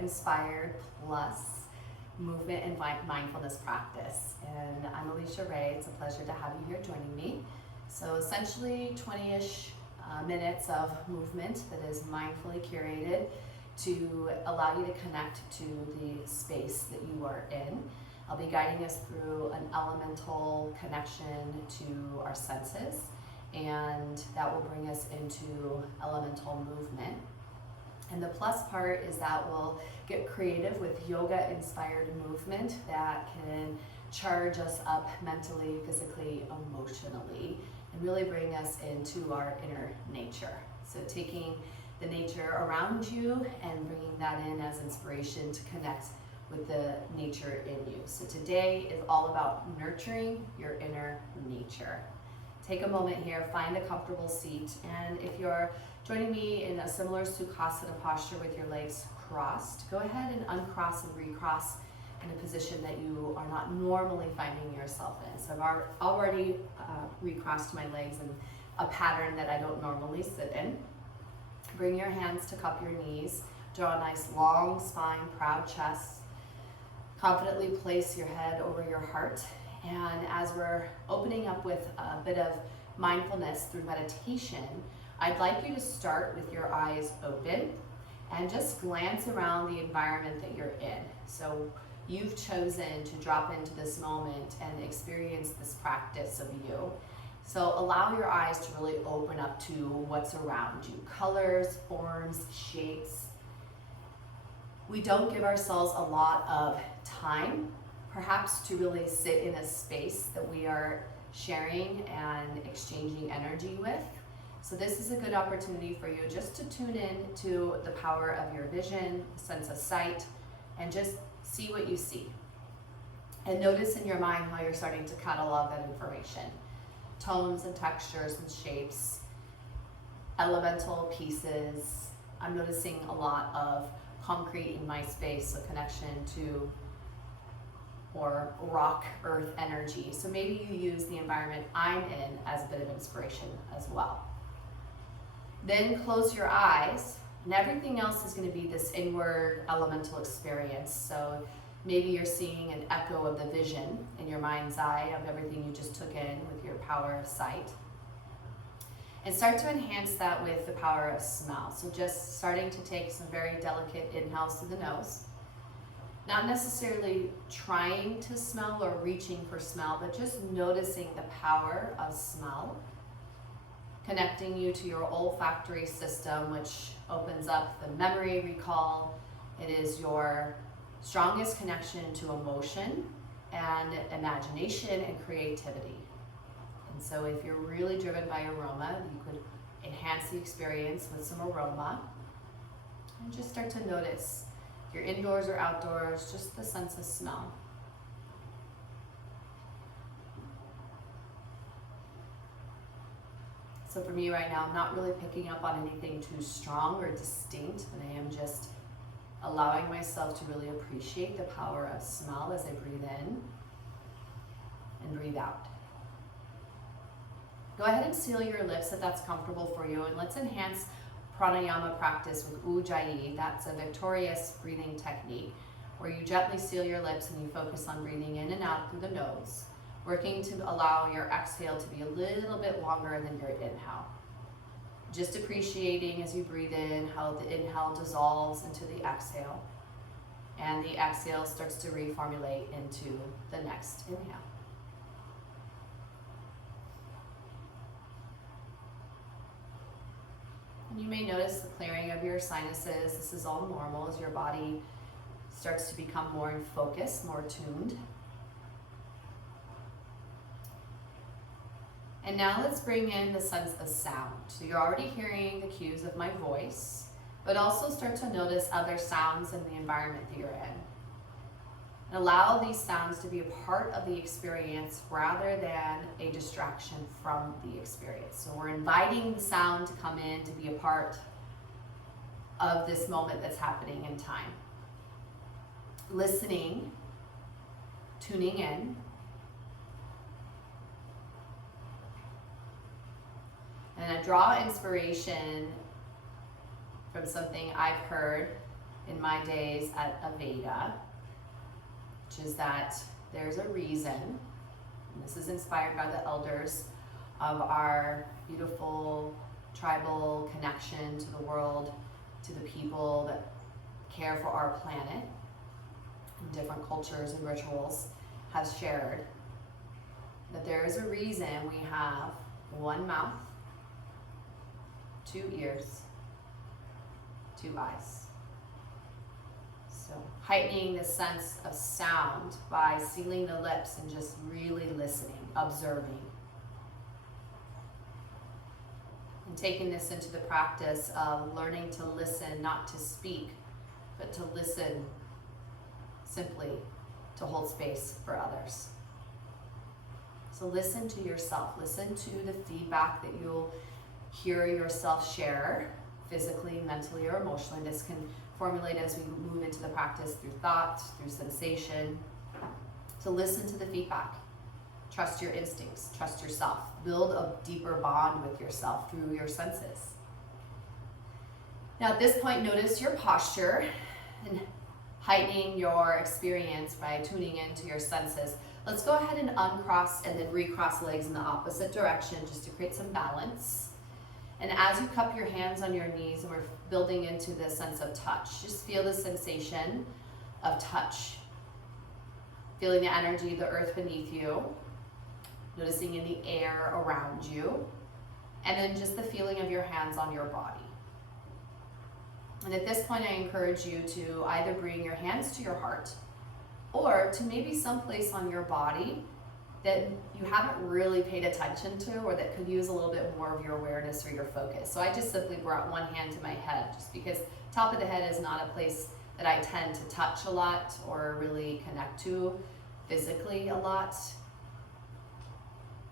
Inspired Plus movement and mindfulness practice. And I'm Alicia Ray. It's a pleasure to have you here joining me. So essentially 20-ish minutes of movement that is mindfully curated to allow you to connect to the space that you are in. I'll be guiding us through an elemental connection to our senses, and that will bring us into elemental movement. And the plus part is that we'll get creative with yoga-inspired movement that can charge us up mentally, physically, emotionally, and really bring us into our inner nature. So taking the nature around you and bringing that in as inspiration to connect with the nature in you. So today is all about nurturing your inner nature. Take a moment here, find a comfortable seat, and if you're joining me in a similar Sukhasana posture with your legs crossed, go ahead and uncross and recross in a position that you are not normally finding yourself in. So I've already recrossed my legs in a pattern that I don't normally sit in. Bring your hands to cup your knees, draw a nice long spine, proud chest. Confidently place your head over your heart. And as we're opening up with a bit of mindfulness through meditation, I'd like you to start with your eyes open and just glance around the environment that you're in. So you've chosen to drop into this moment and experience this practice of you. So allow your eyes to really open up to what's around you. Colors, forms, shapes. We don't give ourselves a lot of time, perhaps, to really sit in a space that we are sharing and exchanging energy with. So this is a good opportunity for you just to tune in to the power of your vision, sense of sight, and just see what you see. And notice in your mind how you're starting to catalog that information. Tones and textures and shapes, elemental pieces. I'm noticing a lot of concrete in my space, so connection to or rock, earth energy. So maybe you use the environment I'm in as a bit of inspiration as well. Then close your eyes, and everything else is going to be this inward elemental experience. So maybe you're seeing an echo of the vision in your mind's eye of everything you just took in with your power of sight. And start to enhance that with the power of smell. So just starting to take some very delicate inhales through the nose. Not necessarily trying to smell or reaching for smell, but just noticing the power of smell. Connecting you to your olfactory system, which opens up the memory recall. It is your strongest connection to emotion and imagination and creativity. And so if you're really driven by aroma, you could enhance the experience with some aroma. And just start to notice, if you're indoors or outdoors, just the sense of smell. So for me right now, I'm not really picking up on anything too strong or distinct, but I am just allowing myself to really appreciate the power of smell as I breathe in and breathe out. Go ahead and seal your lips if that's comfortable for you, and let's enhance pranayama practice with Ujjayi. That's a victorious breathing technique where you gently seal your lips and you focus on breathing in and out through the nose, working to allow your exhale to be a little bit longer than your inhale. Just appreciating as you breathe in how the inhale dissolves into the exhale, and the exhale starts to reformulate into the next inhale. And you may notice the clearing of your sinuses. This is all normal as your body starts to become more in focus, more tuned. And now let's bring in the sense of sound. So you're already hearing the cues of my voice, but also start to notice other sounds in the environment that you're in. And allow these sounds to be a part of the experience rather than a distraction from the experience. So we're inviting the sound to come in to be a part of this moment that's happening in time. Listening, tuning in, and I draw inspiration from something I've heard in my days at Aveda, which is that there's a reason, and this is inspired by the elders of our beautiful tribal connection to the world, to the people that care for our planet, and different cultures and rituals has shared, that there is a reason we have one mouth, two ears, two eyes. So heightening the sense of sound by sealing the lips and just really listening, observing. And taking this into the practice of learning to listen, not to speak, but to listen simply to hold space for others. So listen to yourself, listen to the feedback that you'll hear yourself share physically, mentally, or emotionally. This can formulate as we move into the practice through thought, through sensation. So listen to the feedback. Trust your instincts, trust yourself. Build a deeper bond with yourself through your senses. Now at this point, notice your posture and heightening your experience by tuning into your senses. Let's go ahead and uncross and then recross legs in the opposite direction just to create some balance. And as you cup your hands on your knees, and we're building into the sense of touch, just feel the sensation of touch. Feeling the energy of the earth beneath you, noticing in the air around you, and then just the feeling of your hands on your body. And at this point, I encourage you to either bring your hands to your heart or to maybe someplace on your body that you haven't really paid attention to or that could use a little bit more of your awareness or your focus. So I just simply brought one hand to my head just because top of the head is not a place that I tend to touch a lot or really connect to physically a lot.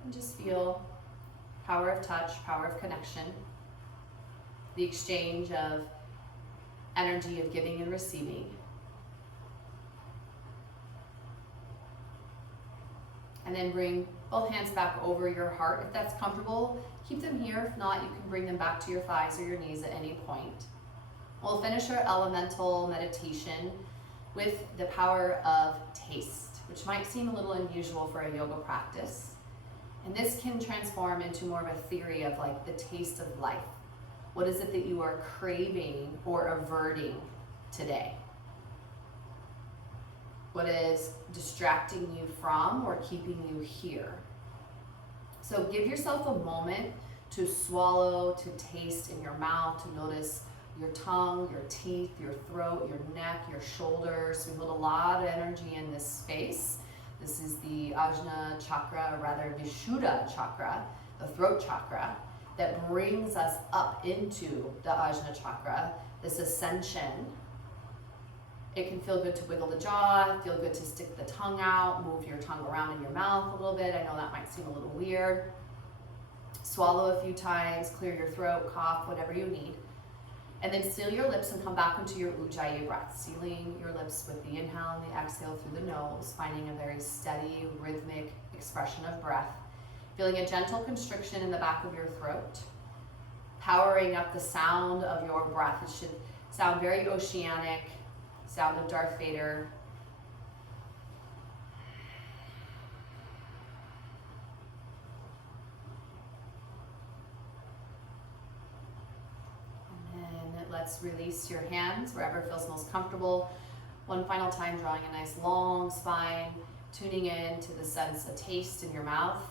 And just feel power of touch, power of connection, the exchange of energy of giving and receiving. And then bring both hands back over your heart. If that's comfortable, keep them here. If not, you can bring them back to your thighs or your knees at any point. We'll finish our elemental meditation with the power of taste, which might seem a little unusual for a yoga practice. And this can transform into more of a theory of like the taste of life. What is it that you are craving or averting today? What is distracting you from or keeping you here? So give yourself a moment to swallow, to taste in your mouth, to notice your tongue, your teeth, your throat, your neck, your shoulders. We hold a lot of energy in this space. This is the Ajna chakra, or rather Vishuddha chakra, the throat chakra, that brings us up into the Ajna chakra, this ascension. It can feel good to wiggle the jaw, feel good to stick the tongue out, move your tongue around in your mouth a little bit. I know that might seem a little weird. Swallow a few times, clear your throat, cough, whatever you need. And then seal your lips and come back into your Ujjayi breath, sealing your lips with the inhale and the exhale through the nose, finding a very steady, rhythmic expression of breath. Feeling a gentle constriction in the back of your throat. Powering up the sound of your breath. It should sound very oceanic, sound of Darth Vader. And then let's release your hands wherever it feels most comfortable. One final time, drawing a nice long spine, tuning in to the sense of taste in your mouth,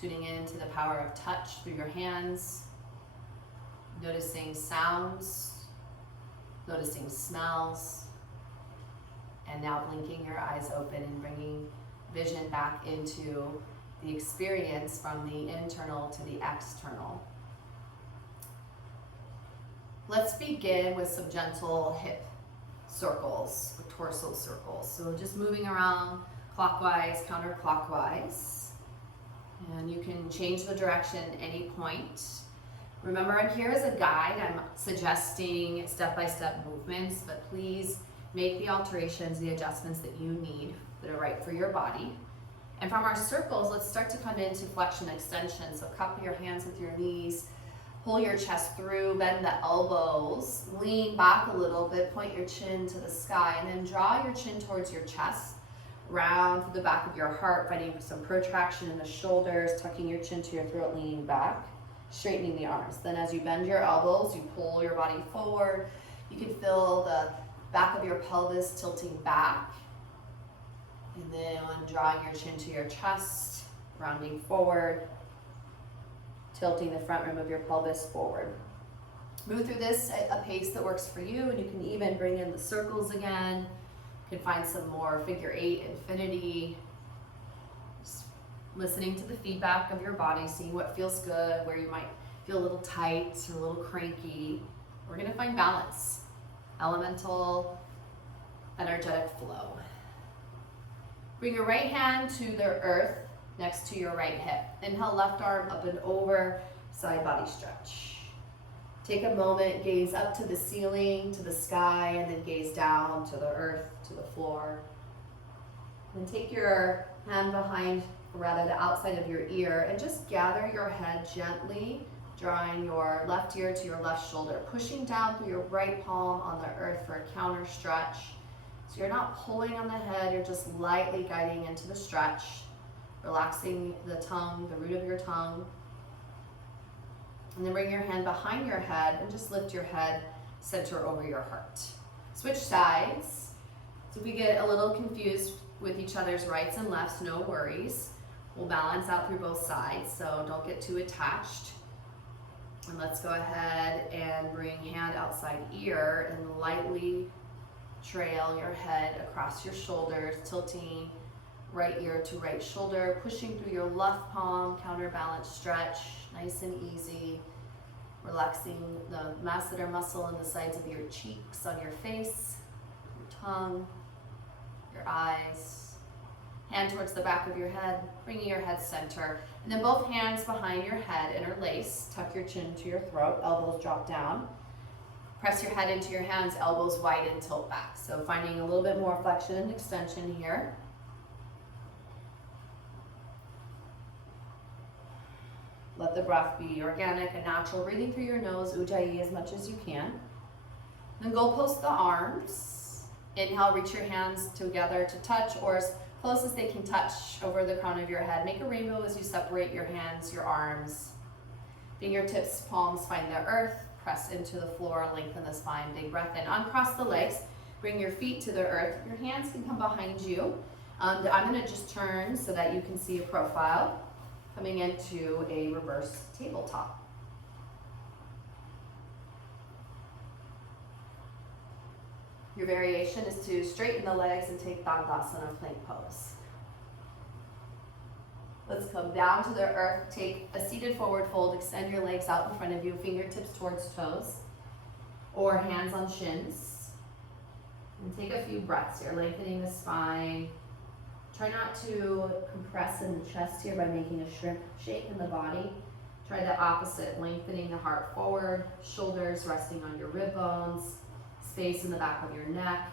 tuning in to the power of touch through your hands, noticing sounds, noticing smells, and now blinking your eyes open and bringing vision back into the experience from the internal to the external. Let's begin with some gentle hip circles, or torso circles. So just moving around clockwise, counterclockwise, and you can change the direction at any point. Remember, I'm here as a guide. I'm suggesting step-by-step movements, but please make the alterations, the adjustments that you need that are right for your body. And from our circles, let's start to come into flexion extension. So cup your hands with your knees, Pull your chest through, bend the elbows, lean back a little bit, point your chin to the sky, and then draw your chin towards your chest, round through the back of your heart, finding some protraction in the shoulders, tucking your chin to your throat, leaning back, straightening the arms. Then as you bend your elbows, you pull your body forward. You can feel the back of your pelvis tilting back. And then drawing your chin to your chest, rounding forward, tilting the front rim of your pelvis forward. Move through this at a pace that works for you, and you can even bring in the circles again. You can find some more figure 8 infinity. Just listening to the feedback of your body, seeing what feels good, where you might feel a little tight or a little cranky. We're gonna find balance, elemental, energetic flow. Bring your right hand to the earth next to your right hip. Inhale, left arm up and over, side body stretch. Take a moment, gaze up to the ceiling, to the sky, and then gaze down to the earth, to the floor. Then take your hand behind, or rather the outside of your ear, and just gather your head gently, drawing your left ear to your left shoulder, pushing down through your right palm on the earth for a counter stretch. So you're not pulling on the head, you're just lightly guiding into the stretch. Relaxing the tongue, the root of your tongue. And then bring your hand behind your head and just lift your head center over your heart. Switch sides. So if we get a little confused with each other's rights and lefts, no worries. We'll balance out through both sides, so don't get too attached. And let's go ahead and bring hand outside ear and lightly trail your head across your shoulders, tilting right ear to right shoulder, pushing through your left palm, counterbalance stretch, nice and easy. Relaxing the masseter muscle in the sides of your cheeks, on your face, your tongue, your eyes. Hand towards the back of your head, bringing your head center. And then both hands behind your head, interlace, tuck your chin to your throat, elbows drop down. Press your head into your hands, elbows widen, tilt back. So finding a little bit more flexion and extension here. Let the breath be organic and natural, breathing through your nose, Ujjayi as much as you can. Then go post the arms. Inhale, reach your hands together to touch, or as close as they can touch over the crown of your head. Make a rainbow as you separate your hands, your arms. Fingertips, palms find the earth. Press into the floor, lengthen the spine, big breath in. Uncross the legs, bring your feet to the earth. Your hands can come behind you. I'm gonna just turn so that you can see a profile. Coming into a reverse tabletop. Your variation is to straighten the legs and take Dandasana plank pose. Let's come down to the earth, take a seated forward fold, extend your legs out in front of you, fingertips towards toes, or hands on shins. And take a few breaths here, lengthening the spine. Try not to compress in the chest here by making a shrimp shape in the body. Try the opposite, lengthening the heart forward, shoulders resting on your rib bones, space in the back of your neck,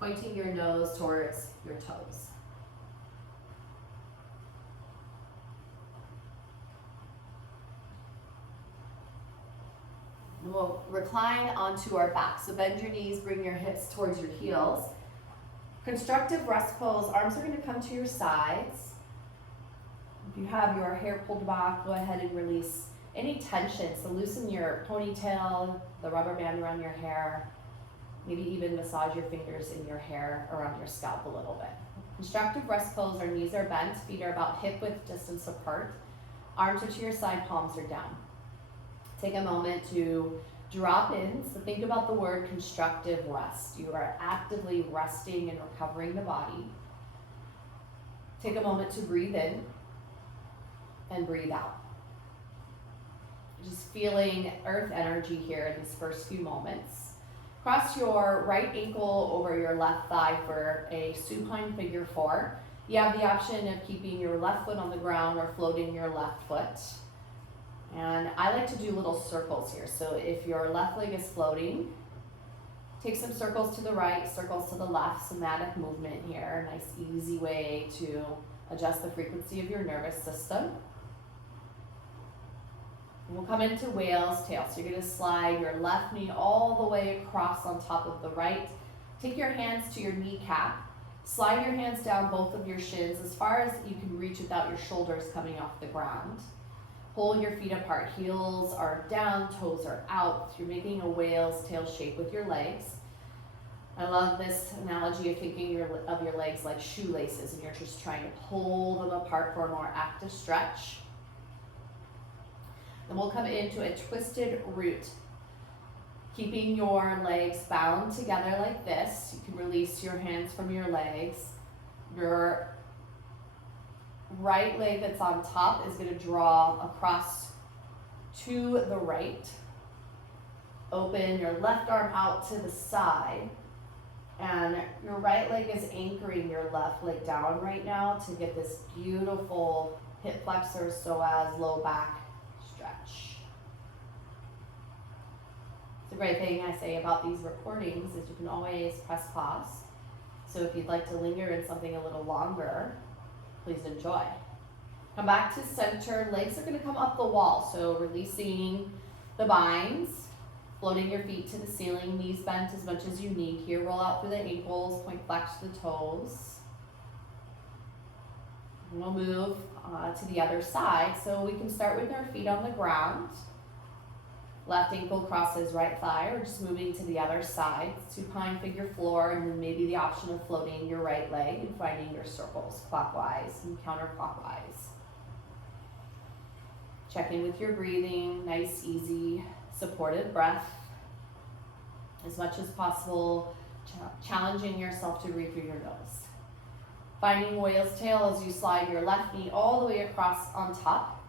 pointing your nose towards your toes. And we'll recline onto our back. So bend your knees, bring your hips towards your heels. Constructive rest pose, arms are going to come to your sides. If you have your hair pulled back, go ahead and release any tension. So loosen your ponytail, the rubber band around your hair, maybe even massage your fingers in your hair around your scalp a little bit. Constructive rest pose, our knees are bent, feet are about hip width distance apart. Arms are to your side, palms are down. Take a moment to drop in, so think about the word constructive rest. You are actively resting and recovering the body. Take a moment to breathe in and breathe out. Just feeling earth energy here in these first few moments. Cross your right ankle over your left thigh for a supine figure 4. You have the option of keeping your left foot on the ground or floating your left foot. And I like to do little circles here. So if your left leg is floating, take some circles to the right, circles to the left, somatic movement here. Nice easy way to adjust the frequency of your nervous system. We'll come into whale's tail. So you're gonna slide your left knee all the way across on top of the right. Take your hands to your kneecap. Slide your hands down both of your shins as far as you can reach without your shoulders coming off the ground. Pull your feet apart. Heels are down, toes are out. You're making a whale's tail shape with your legs. I love this analogy of thinking of your legs like shoelaces, and you're just trying to pull them apart for a more active stretch. Then we'll come into a twisted root. Keeping your legs bound together like this. You can release your hands from your legs. Your right leg that's on top is going to draw across to the right. Open your left arm out to the side. And your right leg is anchoring your left leg down right now to get this beautiful hip flexor psoas low back stretch. The great thing I say about these recordings is you can always press pause. So if you'd like to linger in something a little longer, please enjoy. Come back to center. Legs are going to come up the wall. So releasing the binds, floating your feet to the ceiling, knees bent as much as you need here. Roll out through the ankles, point flex the toes. And we'll move to the other side. So we can start with our feet on the ground. Left ankle crosses right thigh, or just moving to the other side. Supine figure floor, and then maybe the option of floating your right leg and finding your circles clockwise and counterclockwise. Check in with your breathing, nice, easy, supported breath. As much as possible, challenging yourself to breathe through your nose. Finding whale's tail as you slide your left knee all the way across on top.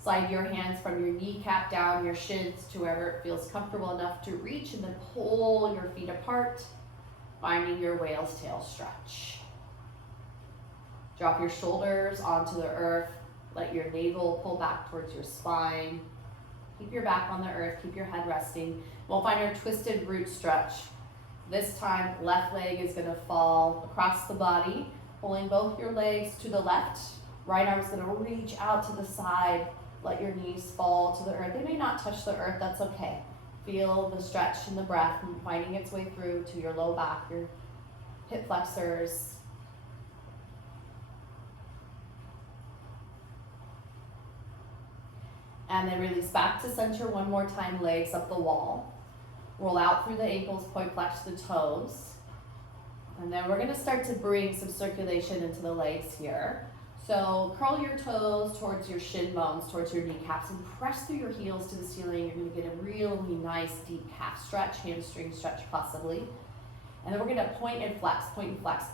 Slide your hands from your kneecap down, your shins to wherever it feels comfortable enough to reach, and then pull your feet apart, finding your whale's tail stretch. Drop your shoulders onto the earth. Let your navel pull back towards your spine. Keep your back on the earth, keep your head resting. We'll find our twisted root stretch. This time, left leg is gonna fall across the body, pulling both your legs to the left. Right arm is gonna reach out to the side. Let your knees fall to the earth. They may not touch the earth, that's okay. Feel the stretch in the breath and finding its way through to your low back, your hip flexors. And then release back to center one more time, legs up the wall. Roll out through the ankles, point flex the toes. And then we're gonna start to bring some circulation into the legs here. So curl your toes towards your shin bones, towards your kneecaps, and press through your heels to the ceiling. You're gonna get a really nice deep calf stretch, hamstring stretch possibly. And then we're gonna point and flex,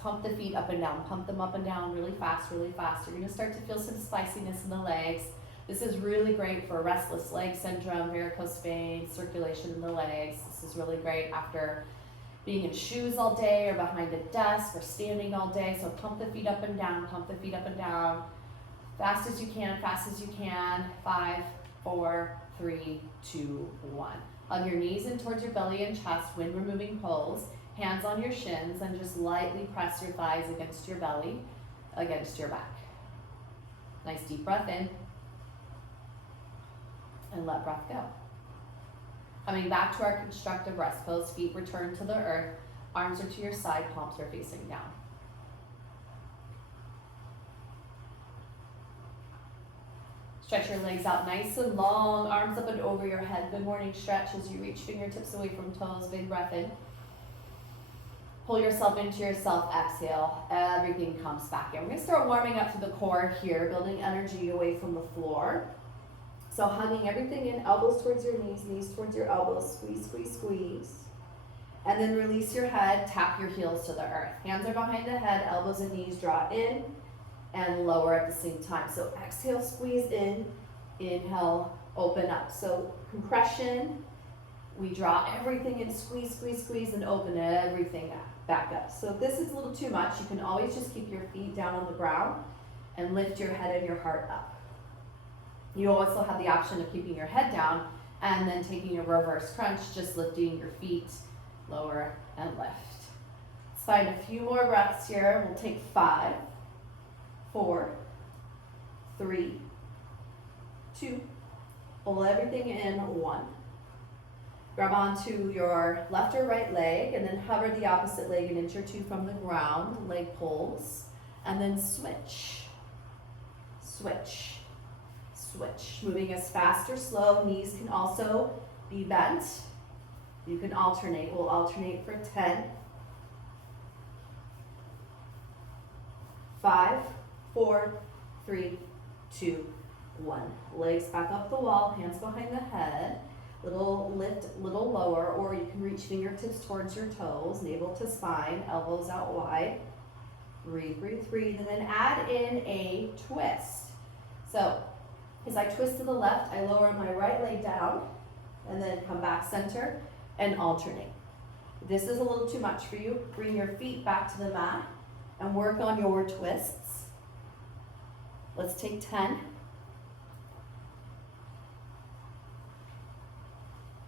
pump the feet up and down, pump them up and down really fast, really fast. You're gonna start to feel some spiciness in the legs. This is really great for restless leg syndrome, varicose veins, circulation in the legs. This is really great after being in shoes all day or behind a desk or standing all day. So pump the feet up and down, pump the feet up and down. Fast as you can, fast as you can. 5, 4, 3, 2, 1. Hug your knees in towards your belly and chest, wind removing pose. Hands on your shins and just lightly press your thighs against your belly, against your back. Nice deep breath in. And let breath go. Coming back to our constructive rest pose, feet return to the earth, arms are to your side, palms are facing down. Stretch your legs out nice and long, arms up and over your head. Good morning stretch as you reach fingertips away from toes, big breath in. Pull yourself into yourself, exhale, everything comes back in. We're gonna start warming up to the core here, building energy away from the floor. So hugging everything in, elbows towards your knees, knees towards your elbows, squeeze, squeeze, squeeze. And then release your head, tap your heels to the earth. Hands are behind the head, elbows and knees draw in and lower at the same time. So exhale, squeeze in, inhale, open up. So compression, we draw everything in, squeeze, squeeze, squeeze, and open everything back up. So if this is a little too much, you can always just keep your feet down on the ground and lift your head and your heart up. You also have the option of keeping your head down and then taking a reverse crunch, just lifting your feet lower and lift. Let's find a few more breaths here. We'll take 5, 4, 3, 2, Pull everything in, 1. Grab onto your left or right leg and then hover the opposite leg an inch or 2 from the ground, leg pulls, and then switch, switch, switch. Moving as fast or slow, knees can also be bent. You can alternate, we'll alternate for 10. 5, 4, 3, 2, 1. Legs back up the wall, hands behind the head. Little lift, little lower, or you can reach fingertips towards your toes, navel to spine, elbows out wide. Breathe, breathe, breathe, and then add in a twist. So, as I twist to the left, I lower my right leg down, and then come back center and alternate. If this is a little too much for you, bring your feet back to the mat and work on your twists. Let's take 10.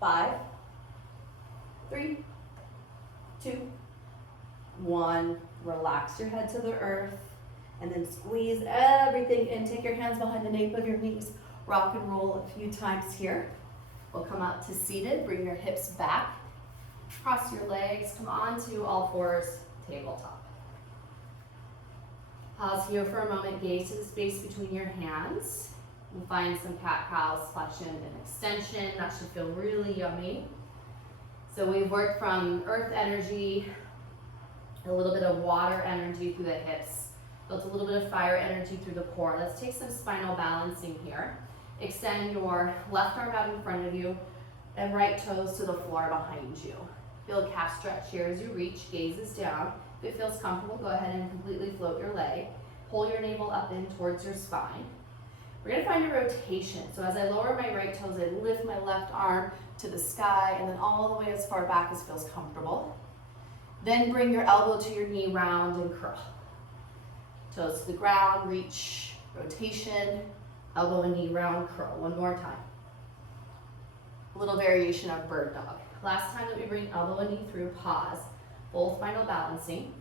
5, 3, 2, 1. Relax your head to the earth and then squeeze everything in. Take your hands behind the nape of your knees. Rock and roll a few times here. We'll come up to seated. Bring your hips back. Cross your legs. Come onto all fours, tabletop. Pause here for a moment. Gaze to the space between your hands. And find some cat-cow flexion and extension. That should feel really yummy. So we've worked from earth energy, a little bit of water energy through the hips, built a little bit of fire energy through the core. Let's take some spinal balancing here. Extend your left arm out in front of you and right toes to the floor behind you. Feel a calf stretch here as you reach, gazes down. If it feels comfortable, go ahead and completely float your leg. Pull your navel up in towards your spine. We're gonna find a rotation. So as I lower my right toes, I lift my left arm to the sky and then all the way as far back as feels comfortable. Then bring your elbow to your knee, round and curl. Toes to the ground, reach, rotation, elbow and knee, round, curl. One more time. A little variation of bird dog. Last time that we bring elbow and knee through, pause. Full spinal balancing.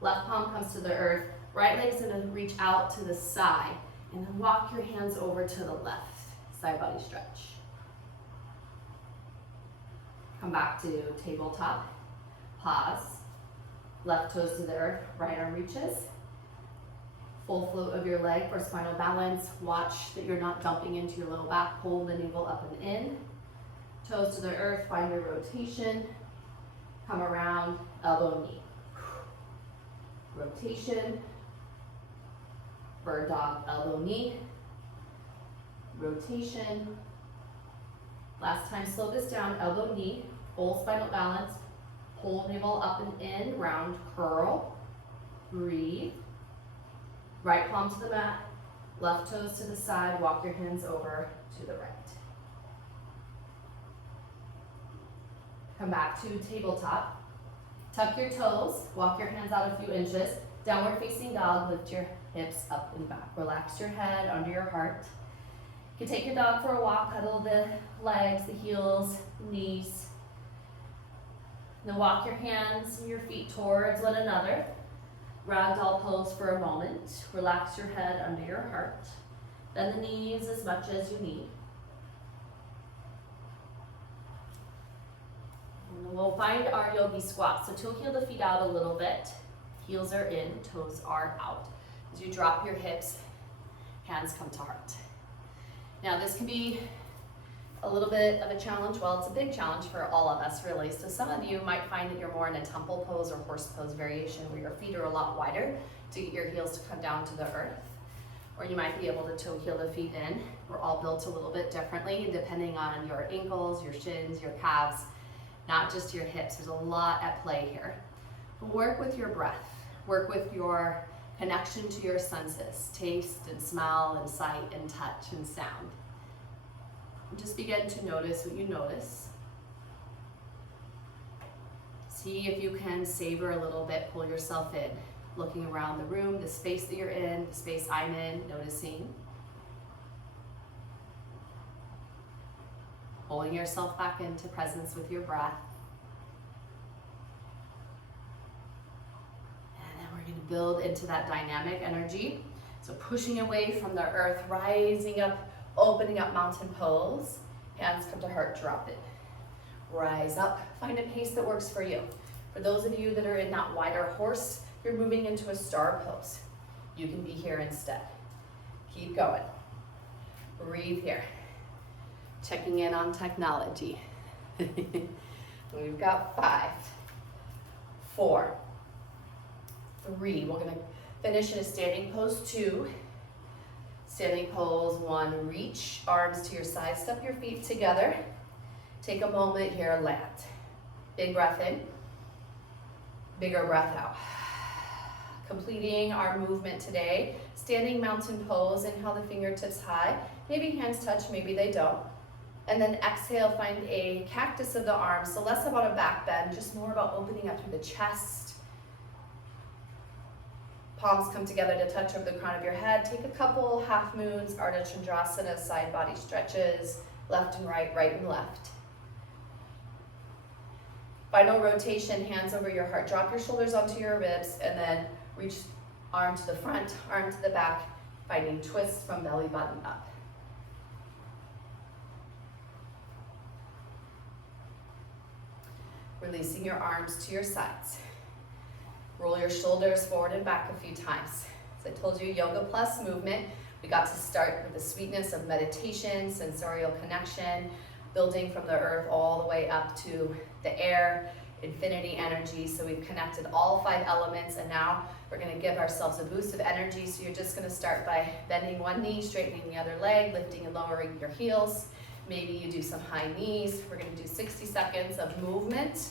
Left palm comes to the earth. Right leg's gonna reach out to the side. And then walk your hands over to the left. Side body stretch. Come back to tabletop. Pause. Left toes to the earth. Right arm reaches. Full float of your leg for spinal balance. Watch that you're not dumping into your low back. Pull the navel up and in. Toes to the earth. Find your rotation. Come around. Elbow, knee. Rotation. Bird dog, elbow, knee. Rotation. Last time, slow this down, elbow, knee. Full spinal balance. Pull navel up and in, round, curl. Breathe. Right palm to the mat. Left toes to the side. Walk your hands over to the right. Come back to tabletop. Tuck your toes. Walk your hands out a few inches. Downward facing dog. Lift your hips up and back. Relax your head under your heart. You can take your dog for a walk, cuddle the legs, the heels, knees. Then walk your hands and your feet towards one another. Ragdoll pose for a moment. Relax your head under your heart. Bend the knees as much as you need. And we'll find our yogi squat. So toe heel the feet out a little bit. Heels are in, toes are out. As you drop your hips, hands come to heart. Now this can be a little bit of a challenge. Well, it's a big challenge for all of us really. So some of you might find that you're more in a temple pose or horse pose variation where your feet are a lot wider to get your heels to come down to the earth. Or you might be able to toe heel the feet in. We're all built a little bit differently depending on your ankles, your shins, your calves, not just your hips. There's a lot at play here. But work with your breath. Work with your connection to your senses, taste and smell and sight and touch and sound. And just begin to notice what you notice. See if you can savor a little bit, pull yourself in, looking around the room, the space that you're in, the space I'm in, noticing. Pulling yourself back into presence with your breath. Build into that dynamic energy. So pushing away from the earth, rising up, Opening up mountain pose. Hands come to heart, drop it. Rise up, find a pace that works for you. For those of you that are in that wider horse, you're moving into a star pose. You can be here instead. Keep going. Breathe here. Checking in on technology. We've got 5, 4, 3. We're gonna finish in a standing pose 2. Standing pose 1, reach arms to your side, step your feet together. Take a moment here, land. Big breath in, bigger breath out. Completing our movement today, standing mountain pose, inhale the fingertips high. Maybe hands touch, maybe they don't. And then exhale, find a cactus of the arms. So less about a back bend, just more about opening up through the chest. Palms come together to touch over the crown of your head. Take a couple half moons, Ardha Chandrasana, side body stretches, left and right, right and left. Final rotation, hands over your heart. Drop your shoulders onto your ribs and then reach arm to the front, arm to the back, finding twist from belly button up. Releasing your arms to your sides. Roll your shoulders forward and back a few times. As I told you, yoga plus movement. We got to start with the sweetness of meditation, sensorial connection, building from the earth all the way up to the air, infinity energy. So we've connected all 5 elements, and now we're gonna give ourselves a boost of energy. So you're just gonna start by bending one knee, straightening the other leg, lifting and lowering your heels. Maybe you do some high knees. We're gonna do 60 seconds of movement.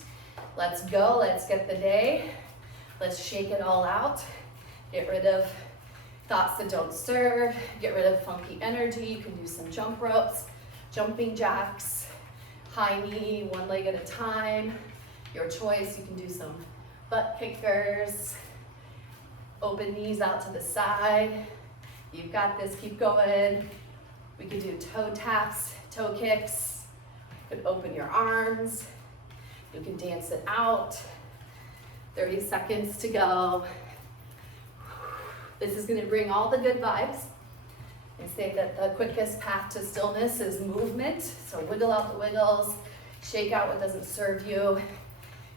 Let's go, let's get the day. Let's shake it all out. Get rid of thoughts that don't serve. Get rid of funky energy. You can do some jump ropes, jumping jacks, high knee, one leg at a time. Your choice, you can do some butt kickers, open knees out to the side. You've got this, keep going. We could do toe taps, toe kicks. You could open your arms. You can dance it out. 30 seconds to go. This is gonna bring all the good vibes. And say that the quickest path to stillness is movement. So wiggle out the wiggles, shake out what doesn't serve you,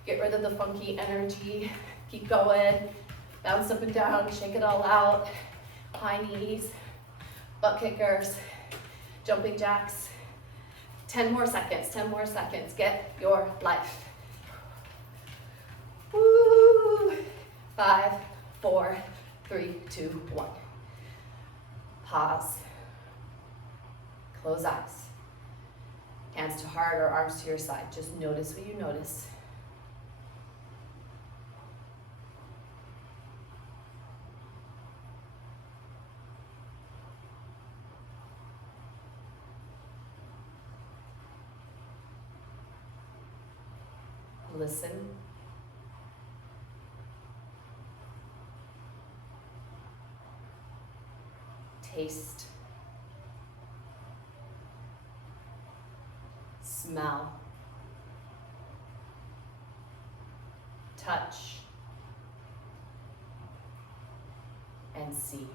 get rid of the funky energy, keep going, bounce up and down, shake it all out, high knees, butt kickers, jumping jacks. 10 more seconds, 10 more seconds, get your life. Woo! 5, 4, 3, 2, 1. Pause. Close eyes. Hands to heart or arms to your side. Just notice what you notice. Listen. Taste. Smell. Touch. And see.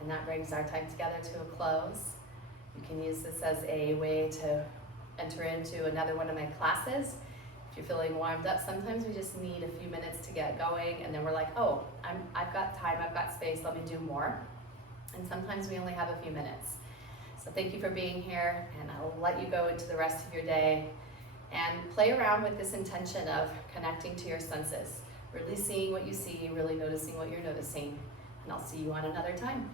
And that brings our time together to a close. You can use this as a way to enter into another one of my classes. If you're feeling warmed up, sometimes we just need a few minutes to get going, and then we're like, oh, I've got time, I've got space, let me do more. And sometimes we only have a few minutes. So thank you for being here, and I'll let you go into the rest of your day and play around with this intention of connecting to your senses, really seeing what you see, really noticing what you're noticing, and I'll see you on another time.